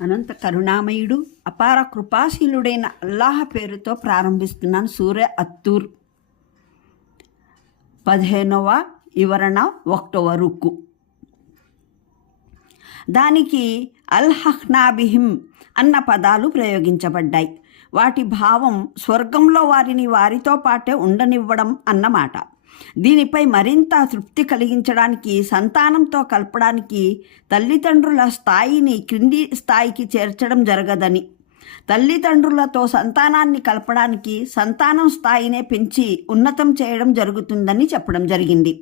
అనంత కరుణామయుడు అపార కృపాశీలుడైన అల్లాహ్ పేరుతో ప్రారంభిస్తున్నాను. సూర్య అత్తూర్ 15వ వివరణ 1వ రుక్కు. దానికి అల్హఖ్నాబిహిం అన్న పదాలు ప్రయోగించబడ్డాయి. వాటి భావం స్వర్గంలో వారిని వారితో పాటే ఉండనివ్వడం అన్నమాట. దీనిపై మరింత తృప్తి కలిగించడానికి సంతానంతో కలపడానికి తల్లిదండ్రుల స్థాయిని క్రింది స్థాయికి చేర్చడం జరగదని, తల్లిదండ్రులతో సంతానాన్ని కలపడానికి సంతానం స్థాయినే పెంచి ఉన్నతం చేయడం జరుగుతుందని చెప్పడం జరిగింది.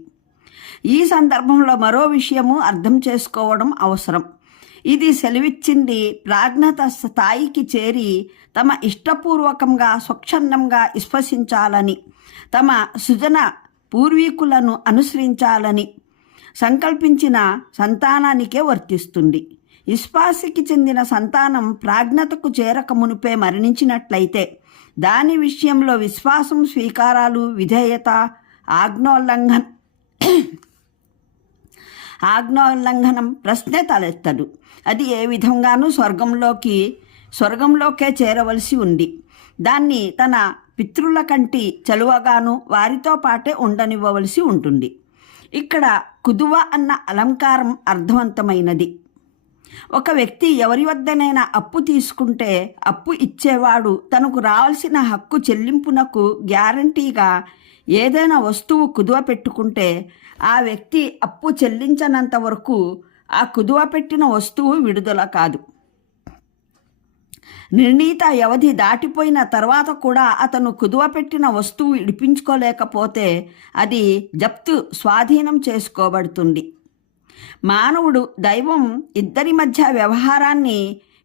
ఈ సందర్భంలో మరో విషయము అర్థం చేసుకోవడం అవసరం. ఇది సెలవిచ్చింది ప్రాజ్ఞత స్థాయికి చేరి తమ ఇష్టపూర్వకంగా స్వచ్ఛందంగా విశ్వసించాలని, తమ సృజన పూర్వీకులను అనుసరించాలని సంకల్పించిన సంతానానికే వర్తిస్తుంది. విశ్వాసికి చెందిన సంతానం ప్రాజ్ఞతకు చేరక మునిపే మరణించినట్లయితే దాని విషయంలో విశ్వాసం, స్వీకారాలు, విధేయత, ఆజ్ఞోల్లంఘనం ప్రశ్నే తలెత్తదు. అది ఏ విధంగానూ స్వర్గంలోకే చేరవలసి ఉంది. దాన్ని తన పితృల కంటి చలువగాను వారితో పాటే ఉండనివ్వవలసి ఉంటుంది. ఇక్కడ కుదువ అన్న అలంకారం అర్థవంతమైనది. ఒక వ్యక్తి ఎవరి వద్దనైనా అప్పు తీసుకుంటే అప్పు ఇచ్చేవాడు తనకు రావాల్సిన హక్కు చెల్లింపునకు గ్యారంటీగా ఏదైనా వస్తువు కుదువ పెట్టుకుంటే ఆ వ్యక్తి అప్పు చెల్లించనంత వరకు ఆ కుదువ పెట్టిన వస్తువు విడుదల కాదు. నిర్ణీత వ్యవధి దాటిపోయిన తర్వాత కూడా అతను కుదువ పెట్టిన వస్తువు ఇడిపించుకోలేకపోతే అది జప్తు, స్వాధీనం చేసుకోబడుతుంది. మానవుడు, దైవం ఇద్దరి మధ్య వ్యవహారాన్ని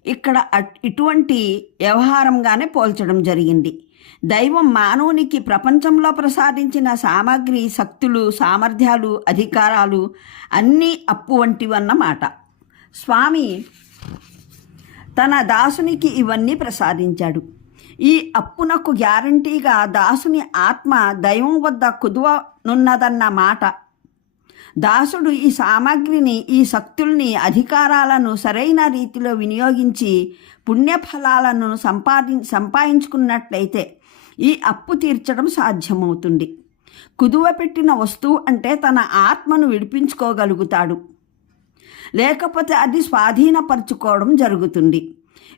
ఇక్కడ ఇటువంటి వ్యవహారంగానే పోల్చడం జరిగింది. దైవం మానవునికి ప్రపంచంలో ప్రసాదించిన సామగ్రి, శక్తులు, సామర్థ్యాలు, అధికారాలు అన్నీ అప్పు వంటివన్నమాట. స్వామి తన దాసునికి ఇవన్నీ ప్రసాదించాడు. ఈ అప్పునకు గ్యారంటీగా దాసుని ఆత్మ దైవం వద్ద కుదువనున్నదన్న మాట. దాసుడు ఈ సామగ్రిని, ఈ శక్తుల్ని, అధికారాలను సరైన రీతిలో వినియోగించి పుణ్యఫలాలను సంపాదించుకున్నట్లయితే ఈ అప్పు తీర్చడం సాధ్యమవుతుంది. కుదువ పెట్టిన వస్తువు అంటే తన ఆత్మను విడిపించుకోగలుగుతాడు, లేకపోతే అది స్వాధీనపరచుకోవడం జరుగుతుంది.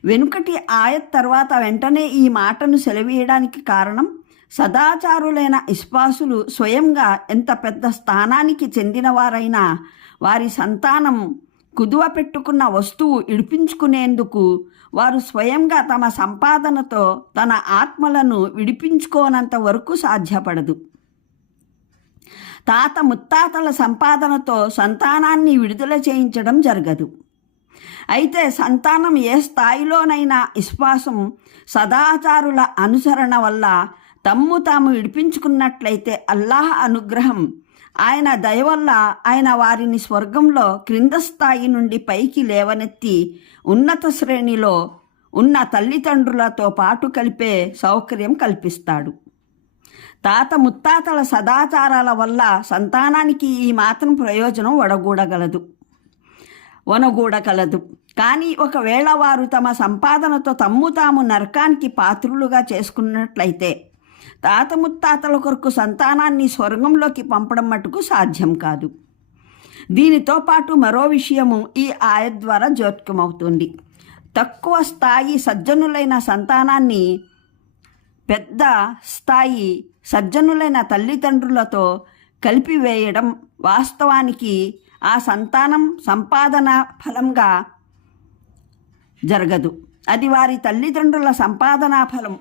వెనుకటి ఆయత్ తర్వాత వెంటనే ఈ మాటను సెలవీయడానికి కారణం సదాచారులైన విశ్వాసులు స్వయంగా ఎంత పెద్ద స్థానానికి చెందినవారైనా వారి సంతానం కుదువ పెట్టుకున్న వస్తువు ఇడిపించుకునేందుకు వారు స్వయంగా తమ సంపాదనతో తన ఆత్మలను విడిపించుకోనంత వరకు సాధ్యపడదు. తాత ముత్తాతల సంపాదనతో సంతానాన్ని విడుదల చేయించడం జరగదు. అయితే సంతానం ఏ స్థాయిలోనైనా విశ్వాసం, సదాచారుల అనుసరణ వల్ల తమ్ము తాము విడిపించుకున్నట్లయితే అల్లాహ్ అనుగ్రహం, ఆయన దయ వల్ల ఆయన వారిని స్వర్గంలో క్రింద స్థాయి నుండి పైకి లేవనెత్తి ఉన్నత శ్రేణిలో ఉన్న తల్లిదండ్రులతో పాటు కలిపే సౌకర్యం కల్పిస్తాడు. తాత ముత్తాతల సదాచారాల వల్ల సంతానానికి ఈ మాత్రం ప్రయోజనం ఒనగూడగలదు. కానీ ఒకవేళ వారు తమ సంపాదనతో తమ్ము తాము నరకానికి పాత్రులుగా చేసుకున్నట్లయితే తాత ముత్తాతల కొరకు సంతానాన్ని స్వర్గంలోకి పంపడం మటుకు సాధ్యం కాదు. దీనితో పాటు మరో విషయము ఈ ఆయత్ ద్వారా జోక్యమవుతుంది. తక్కువ స్థాయి సజ్జనులైన సంతానాన్ని పెద్ద స్థాయి సజ్జనులైన తల్లిదండ్రులతో కలిపివేయడం వాస్తవానికి ఆ సంతానం సంపాదన ఫలంగా జరగదు. అది వారి తల్లిదండ్రుల సంపాదనా ఫలం.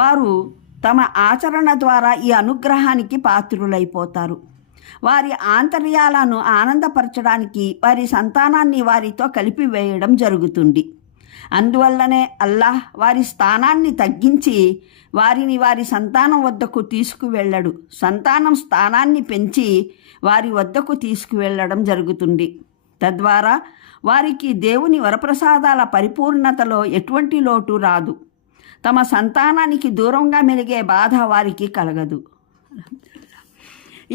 వారు తమ ఆచరణ ద్వారా ఈ అనుగ్రహానికి పాత్రులైపోతారు. వారి ఆంతర్యాలను ఆనందపరచడానికి వారి సంతానాన్ని వారితో కలిపివేయడం జరుగుతుంది. అందువల్లనే అల్లాహ్ వారి స్థానాన్ని తగ్గించి వారిని వారి సంతానం వద్దకు తీసుకువెళ్ళడు. సంతానం స్థానాన్ని పెంచి వారి వద్దకు తీసుకువెళ్ళడం జరుగుతుంది. తద్వారా వారికి దేవుని వరప్రసాదాల పరిపూర్ణతలో ఎటువంటి లోటు రాదు. తమ సంతానానికి దూరంగా మెలిగే బాధ వారికి కలగదు.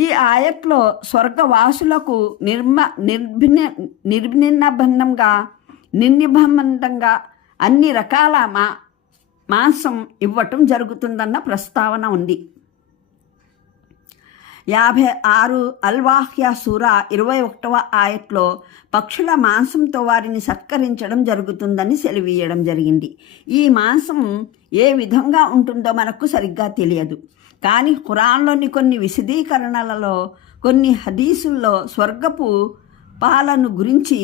ఈ ఆయట్లో స్వర్గవాసులకు నిర్భిన్నంగా నిర్నిబంధంగా అన్ని రకాల మాంసం ఇవ్వటం జరుగుతుందన్న ప్రస్తావన ఉంది. 56 అల్వాహ్య సూర 21వ ఆయట్లో పక్షుల మాంసంతో వారిని సత్కరించడం జరుగుతుందని సెలవీయడం జరిగింది. ఈ మాంసం ఏ విధంగా ఉంటుందో మనకు సరిగ్గా తెలియదు. కానీ ఖురాన్లోని కొన్ని విశదీకరణలలో, కొన్ని హదీసుల్లో స్వర్గపు పాలను గురించి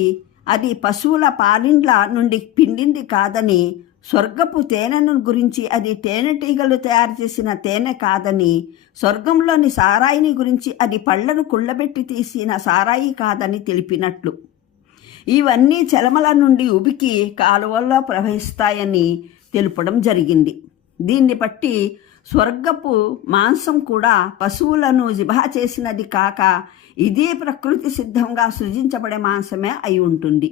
అది పశువుల పాలిండ్ల నుండి పిండింది కాదని, స్వర్గపు తేనెను గురించి అది తేనెటీగలు తయారు చేసిన తేనె కాదని, స్వర్గంలోని సారాయిని గురించి అది పళ్లను కుళ్ళబెట్టి తీసిన సారాయి కాదని తెలిపినట్లు. ఇవన్నీ చలమల నుండి ఉబికి కాలువల్లో ప్రవహిస్తాయని తెలుపడం జరిగింది. దీన్ని బట్టి స్వర్గపు మాంసం కూడా పశువులను జిబహ చేసినది కాక ఇదే ప్రకృతి సిద్ధంగా సృజించబడే మాంసమే అయి ఉంటుంది.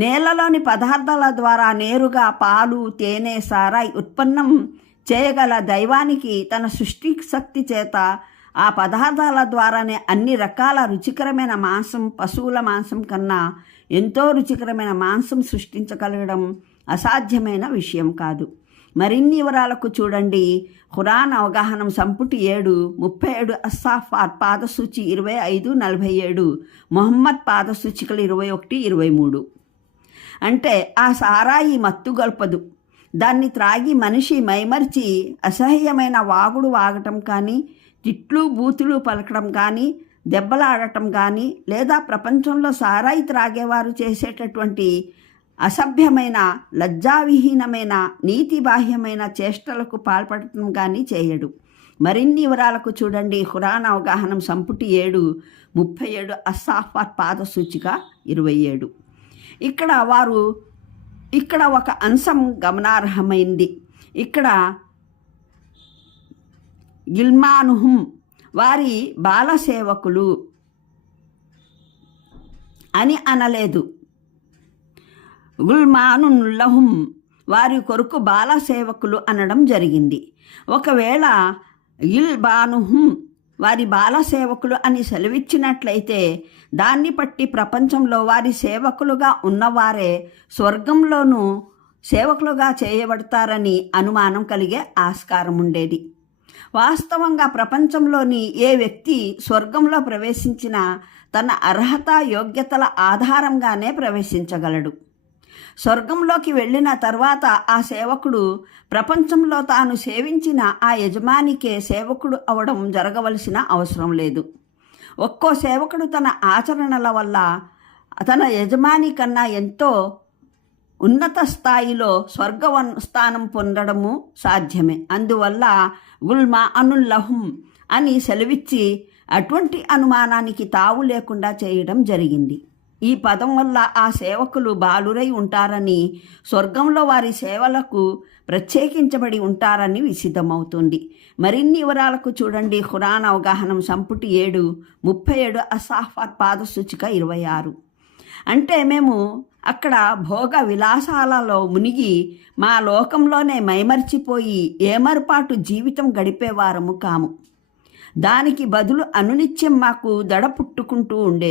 నేలలోని పదార్థాల ద్వారా నేరుగా పాలు, తేనె, సారాయి ఉత్పన్నం చేయగల దైవానికి తన సృష్టి శక్తి చేత ఆ పదార్థాల ద్వారానే అన్ని రకాల రుచికరమైన మాంసం పశువుల మాంసం కన్నా ఎంతో రుచికరమైన మాంసం సృష్టించగలగడం అసాధ్యమైన విషయం కాదు. మరిన్ని వివరాలకు చూడండి ఖురాన్ అవగాహనం సంపుటి 7, 37 అస్సాఫాత్ పాదసూచి 25, 47, ముహమ్మద్ పాదసూచికలు 21, 23. అంటే ఆ సారాయి మత్తు గొల్పదు. దాన్ని త్రాగి మనిషి మైమర్చి అసహ్యమైన వాగుడు వాగటం కానీ, తిట్లు బూతులు పలకడం కానీ, దెబ్బలాడటం కానీ, లేదా ప్రపంచంలో సారాయి త్రాగేవారు చేసేటటువంటి అసభ్యమైన, లజ్జావిహీనమైన, నీతిబాహ్యమైన చేష్టలకు పాల్పడటం కానీ చేయడు. మరిన్ని వివరాలకు చూడండి ఖురాన్ అవగాహనం సంపుటి 7, 37 అస్సాఫాత్ పాదసూచిక 27. ఇక్కడ ఒక అంశం గమనార్హమైంది. ఇక్కడ గిల్మానుహుం వారి బాలసేవకులు అని అనలేదు. గుల్మానుల్లహుం వారి కొరకు బాలసేవకులు అనడం జరిగింది. ఒకవేళ గిల్బానుహుం వారి బాలసేవకులు అని సెలవిచ్చినట్లయితే దాన్ని బట్టి ప్రపంచంలో వారి సేవకులుగా ఉన్నవారే స్వర్గంలోనూ సేవకులుగా చేయబడతారని అనుమానం కలిగే ఆస్కారం ఉండేది. వాస్తవంగా ప్రపంచంలోని ఏ వ్యక్తి స్వర్గంలో ప్రవేశించినా తన అర్హత యోగ్యతల ఆధారంగానే ప్రవేశించగలడు. స్వర్గంలోకి వెళ్ళిన తర్వాత ఆ సేవకుడు ప్రపంచంలో తాను సేవించిన ఆ యజమానికే సేవకుడు అవడం జరగవలసిన అవసరం లేదు. ఒక్కో సేవకుడు తన ఆచరణల వల్ల తన యజమాని కన్నా ఎంతో ఉన్నత స్థాయిలో స్వర్గస్థానం పొందడము సాధ్యమే. అందువల్ల గుల్మానుల్లహుం అని సెలవిచ్చి అటువంటి అనుమానానికి తావు లేకుండా చేయడం జరిగింది. ఈ పదం వల్ల ఆ సేవకులు బాలురై ఉంటారని, స్వర్గంలో వారి సేవలకు ప్రత్యేకించబడి ఉంటారని విసిద్ధమవుతుంది. మరిన్ని వివరాలకు చూడండి ఖురాన్ అవగాహనం సంపుటి 7, 37 అస్సాఫాత్ పాదసూచిక 26. అంటే మేము అక్కడ భోగ విలాసాలలో మునిగి మా లోకంలోనే మైమర్చిపోయి ఏమర్పాటు జీవితం గడిపేవారము కాము. దానికి బదులు అనునిత్యం మాకు దడ పుట్టుకుంటూ ఉండేది.